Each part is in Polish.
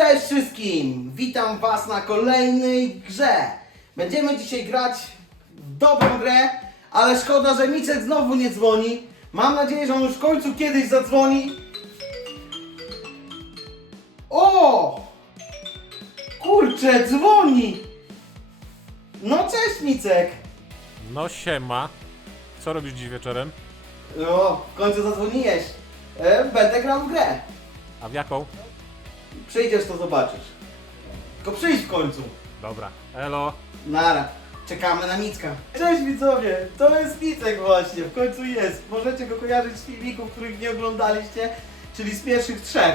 Cześć wszystkim! Witam Was na kolejnej grze. Będziemy dzisiaj grać w dobrą grę, ale szkoda, że Micek znowu nie dzwoni. Mam nadzieję, że on już w końcu kiedyś zadzwoni. O! Kurczę, dzwoni! No cześć Micek! No siema. Co robisz dziś wieczorem? No, w końcu zadzwoniłeś. E, będę grał w grę. A w jaką? Przyjdziesz, to zobaczysz. Tylko przyjdź w końcu. Dobra. Elo. Nara. Czekamy na Micka. Cześć widzowie, to jest Micek właśnie, w końcu jest. Możecie go kojarzyć z filmików, których nie oglądaliście, czyli z pierwszych trzech.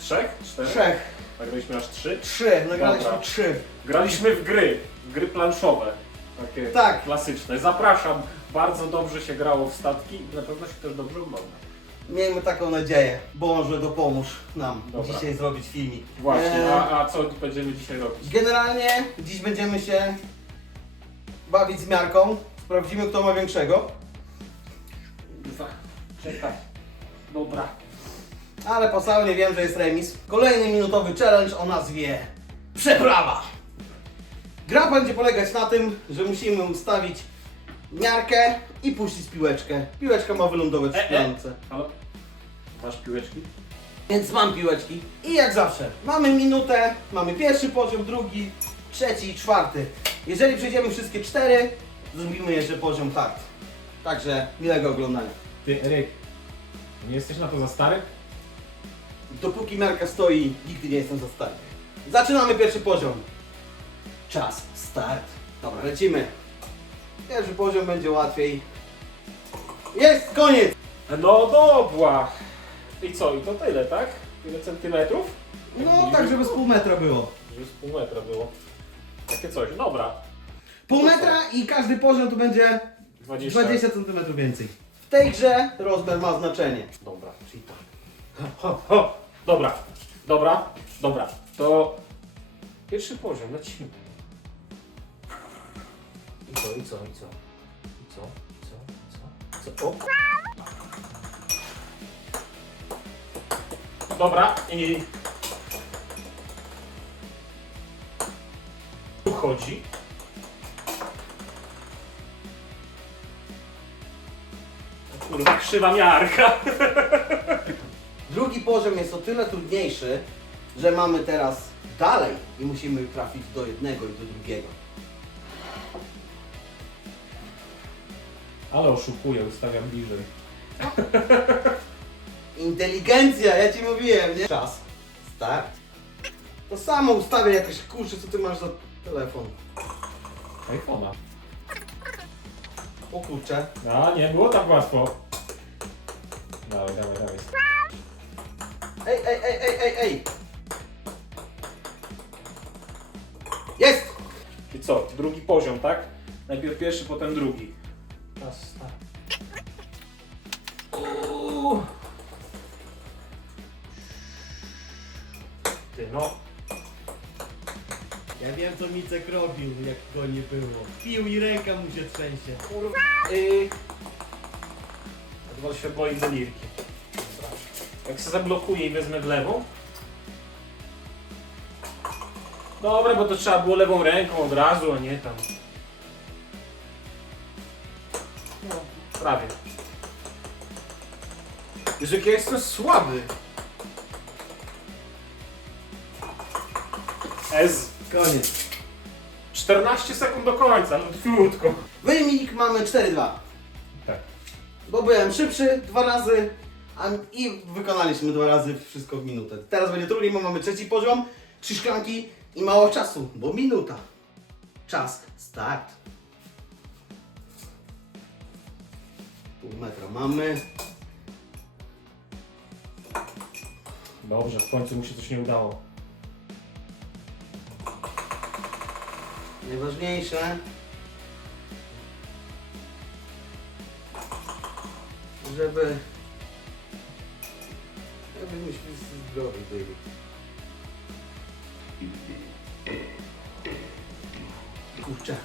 Trzech? Czterech? Trzech. Nagraliśmy aż trzy. Trzy, nagraliśmy Dobra. trzy. Graliśmy w gry. w Gry planszowe. Takie Tak. klasyczne. Zapraszam. Bardzo dobrze się grało w statki. Na pewno się też dobrze ogląda. Miejmy taką nadzieję. Boże, dopomóż nam Dobra. dzisiaj zrobić filmik. Właśnie. E, A, a co będziemy dzisiaj robić? Generalnie dziś będziemy się bawić z miarką. Sprawdzimy, kto ma większego. Dwa. Czekaj. Dobra. Ale po całym wiem, że jest remis. Kolejny minutowy challenge o nazwie Przeprawa. Gra będzie polegać na tym, że musimy ustawić miarkę i puścić piłeczkę. Piłeczka ma wylądować w E, e. szklance. Halo? Masz piłeczki? Więc mam piłeczki. I jak zawsze, mamy minutę, mamy pierwszy poziom, drugi, trzeci i czwarty. Jeżeli przejdziemy wszystkie cztery, zrobimy jeszcze poziom hard. Także miłego oglądania. Ty, Eryk. Nie jesteś na to za stary? Dopóki miarka stoi, nigdy nie jestem za stary. Zaczynamy pierwszy poziom. Czas, start. Dobra, lecimy. Pierwszy poziom będzie łatwiej. Jest, koniec! No dobra. I co? I to tyle, tak? Tyle centymetrów? No, tak żeby z pół metra było. Żeby z pół metra było. Takie coś. Dobra. Pół metra i każdy poziom to będzie 20. 20 cm więcej. W tej grze rozmiar ma znaczenie. Dobra, czyli tak. Ho, ho. Dobra, dobra, dobra. To pierwszy poziom, lecimy. I co, i co, i co? I co, O. Dobra, i... Tu chodzi. Kurwa, krzywa miarka. Drugi poziom jest o tyle trudniejszy, że mamy teraz dalej i musimy trafić do jednego i do drugiego. Ale oszukuję, ustawiam bliżej. Inteligencja, ja ci mówiłem, nie? Czas. Start. To samo ustawię jakieś kurczę, co ty masz za telefon. iPhone'a. O kurczę. A, nie było tak łatwo. Dawaj, dawaj, dawaj. Ej, ej, ej, ej, ej, ej. Jest! I co? Drugi poziom, tak? Najpierw pierwszy, potem drugi. Micek robił, jak go nie było. Pił i ręka mu się trzęsie. Kurwa. Yy. Chyba się boi delirki. Dobra. Jak się zablokuję i wezmę w lewą. Dobra, bo to trzeba było lewą ręką od razu, a nie tam. No, prawie. Że ja jestem słaby. S. Koniec. 14 sekund do końca, no krótko. Wynik mamy 4-2. Tak. Bo byłem szybszy dwa razy a, i wykonaliśmy dwa razy wszystko w minutę. Teraz będzie trudniej, bo mamy trzeci poziom, trzy szklanki i mało czasu, bo minuta. Czas, start. Pół metra mamy. Dobrze, w końcu mu się coś nie udało. Najważniejsze, żeby żebyśmy wszyscy zdrowi byli. Kurczę.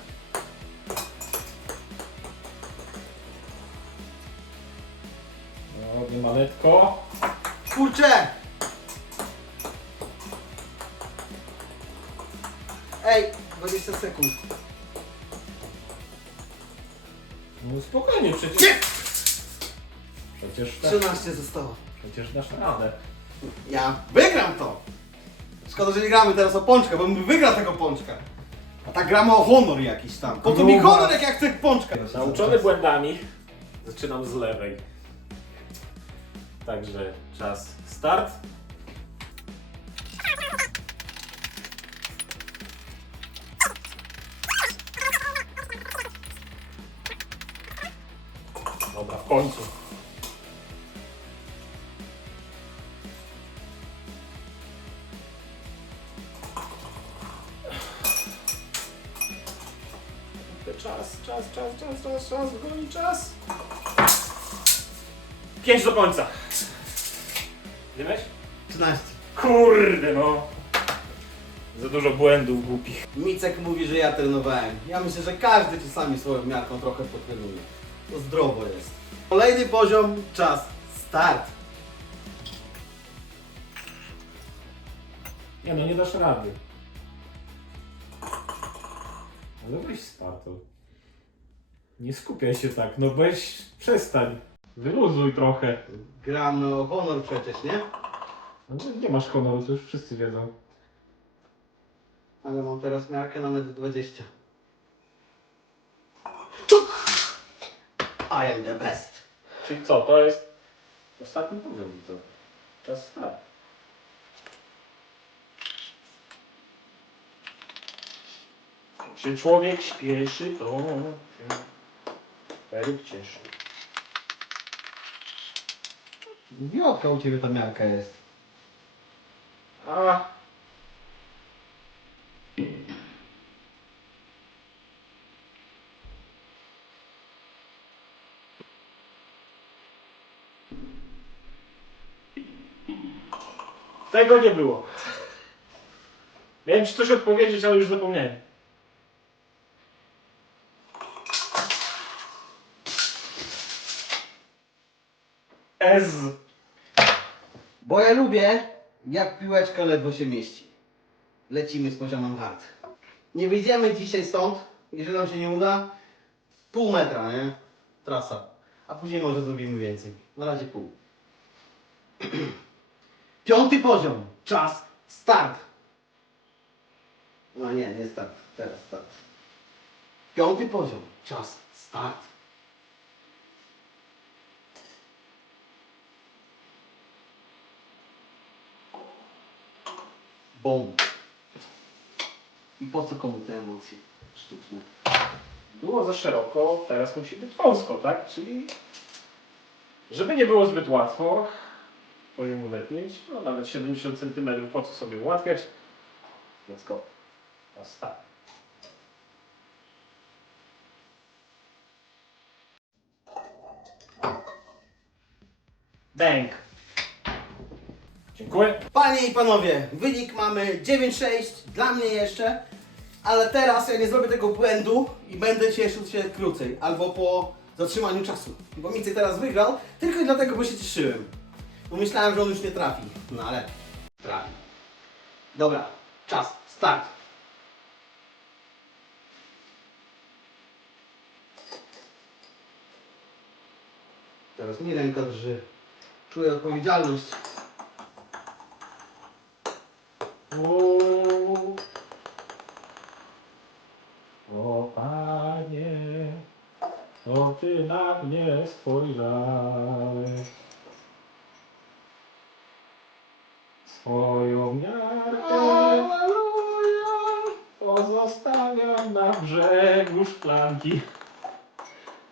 No, nie maletko. Kurczę! Ej, 20 sekund. No spokojnie, przecież... Nie! Przecież, da, 13 zostało. przecież dasz radę. Ja wygram to! Szkoda, że nie gramy teraz o pączka, bo bym wygrał tego pączka. A tak gramy o honor jakiś tam. Po to mi Gruba. honor, jak ja chcę pączka. Nauczony błędami, zaczynam z lewej. Także czas start. W końcu. Czas, czas, czas, czas, czas, czas, goni czas. Pięć do końca. Wiesz? 13. Kurde no. Za dużo błędów głupich. Micek mówi, że ja trenowałem. Ja myślę, że każdy czasami swoją miarką trochę potrenuje. To zdrowo jest. Kolejny poziom, czas, start. Nie no, nie dasz rady. Ale weź startu. Nie skupiaj się tak, no weź przestań. Wyluzuj trochę. Gramy o honor przecież, nie? No, nie masz honoru, to już wszyscy wiedzą. Ale mam teraz miarkę na net 20. I am the best. Czyli co, to jest ostatni poziom to. Czas start. Się człowiek śpieszy, to się peruk cieszy. Wiotka u Ciebie ta miarka jest. A. Tego nie było. Miałem ci coś odpowiedzieć, ale już zapomniałem. Ez. Bo ja lubię, jak piłeczka ledwo się mieści. Lecimy z poziomem hard. Nie wyjdziemy dzisiaj stąd, jeżeli nam się nie uda, pół metra, nie? Trasa. A później może zrobimy więcej. Na razie pół. Piąty poziom. Czas. Start. No nie, nie start. Teraz start. Piąty poziom. Czas. Start. Bum. I po co komu te emocje sztuczne? Było za szeroko, teraz musi być wąsko, tak? Czyli żeby nie było zbyt łatwo, poziom uletnieć, no nawet 70 cm, po co sobie ułatwiać? Let's go. Start. Bang. Dziękuję. Panie i panowie, wynik mamy 9-6, dla mnie jeszcze, ale teraz ja nie zrobię tego błędu i będę cieszył się krócej, albo po zatrzymaniu czasu. Bo Micy teraz wygrał, tylko i dlatego, bo się cieszyłem. Bo myślałem, że on już nie trafi, no ale trafi. Dobra, czas, start. Teraz mi ręka drży. Czuję odpowiedzialność. O, o Panie, to Ty na mnie spojrzałeś. Swoją miarkę pozostawiam na brzegu szklanki.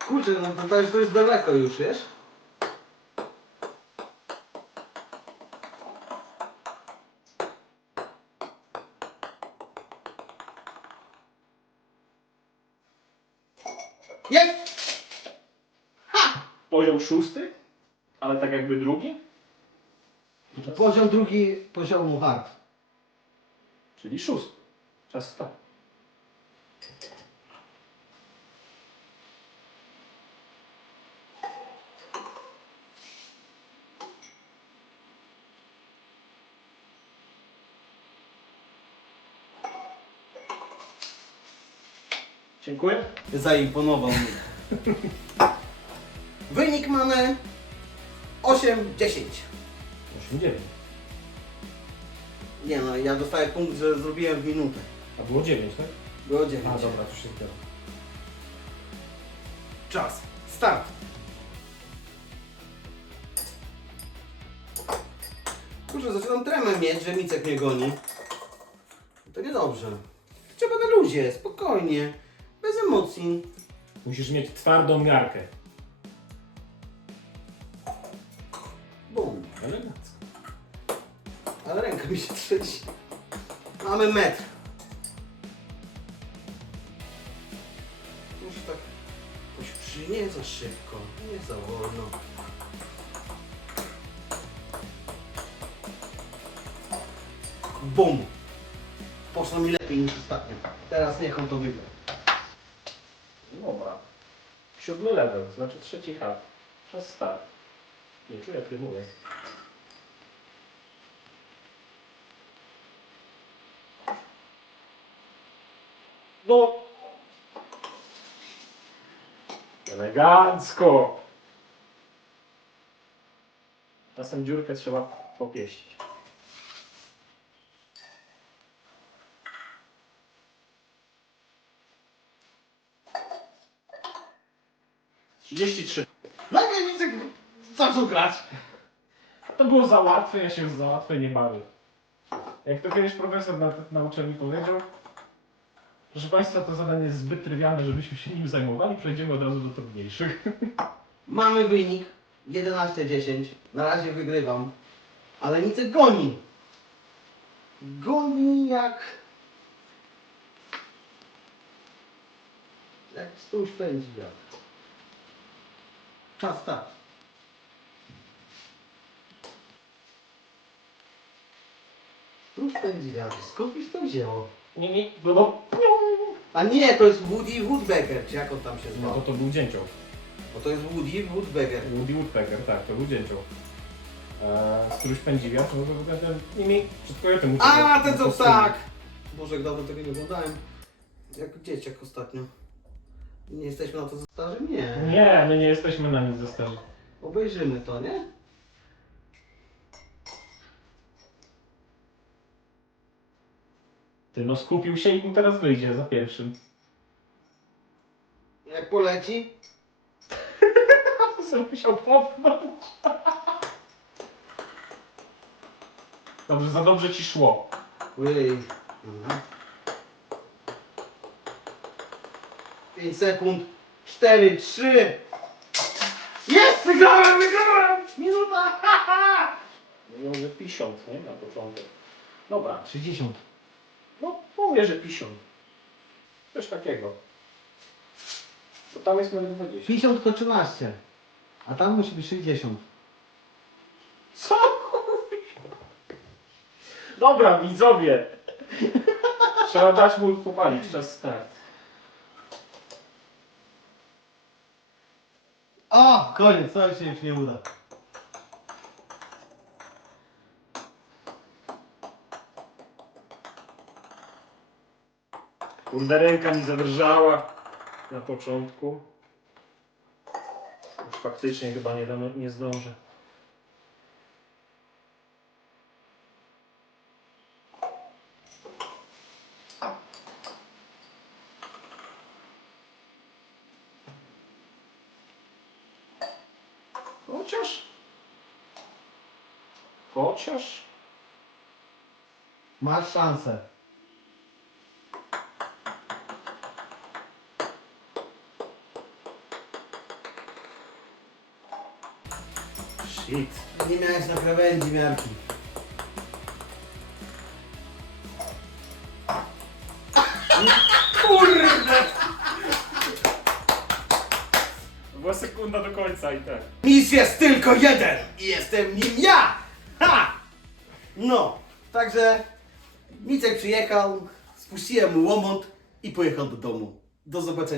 Kurczę, no to, to, jest, to jest daleko już, wiesz? Jest! Poziom szósty, ale tak jakby drugi, Poziom drugi poziomu hard. czyli szósty. Czas start. Dziękuję. zaimponował mi. Wynik mamy 8-10. 8-9. Nie no, ja dostaję punkt, że zrobiłem w minutę. A było 9, tak? Było 9. A dobra, to się zgadza. Czas. Start. Kurczę, zaczynam tremę mieć, że Micek mnie goni. To niedobrze. Trzeba na luzie, spokojnie, bez emocji. Musisz mieć twardą miarkę. Bum. Elegancko. Ale ręka mi się trzęsie. Mamy metr. Nie za szybko, nie za wolno. Bum! Poszło mi lepiej niż ostatnio. Teraz niech on to wygra. Dobra. Siódmy level, znaczy trzeci hak. Czas start. Nie czuję, rymuję. No! Elegancko! Czasem dziurkę trzeba popieścić. Trzydzieści trzy. No nie, zaczął grać. To było za łatwe, ja się za łatwe nie bawię. Jak to kiedyś profesor na, na uczelni powiedział, proszę Państwa, to zadanie jest zbyt trywialne, żebyśmy się nim zajmowali, przejdziemy od razu do trudniejszych. Mamy wynik 11-10. Na razie wygrywam. Ale Micek goni. Goni jak... Jak stół pędzi wiatr. Czas start. Stół pędzi wiatr. Skąd mi to wzięło? Nie, nie, no bo... A nie, to jest Woody Woodpecker, czy jak on tam się No to zwał? to był dzięcioł. Bo to jest Woody Woodpecker. Woody Woodpecker, tak, to był dzięcioł. Eee, Struś pędzi wiatr, no to ten, nie mi, przed kojotem uciekł. A, ten co Po ptak! Boże, jak dawno tego nie oglądałem. Jak dzieciak ostatnio. Nie jesteśmy na to za starzy? Nie. Nie, my nie jesteśmy na nic zostali. Obejrzymy to, nie? Ty no skupił się i mu teraz wyjdzie za pierwszym. Jak poleci? To sobie musiał popchnąć. Dobrze, za dobrze ci szło. Mhm. 5 sekund. 4, 3. Jest! Wygrałem, wygrałem! Minuta! Ha, ha! Że 50, nie? Na początek. Dobra, 60. Mówię, że 50. Coś takiego. To tam jest numer 20. 50 to 13. A tam musi być 60. Co? Dobra, widzowie. Trzeba dać mu popalić, czas start. O! Koniec, to się już nie uda. Kurde, ręka mi zadrżała na początku. Już faktycznie chyba nie, nie zdążę. Chociaż... Chociaż... Masz szansę. Shit. Nie miałeś na krawędzi miarki. Kurde! Była sekunda do końca i tak. Mis jest tylko jeden i jestem nim ja! Ha! No, także Micek przyjechał, spuściłem mu łomot i pojechał do domu. Do zobaczenia.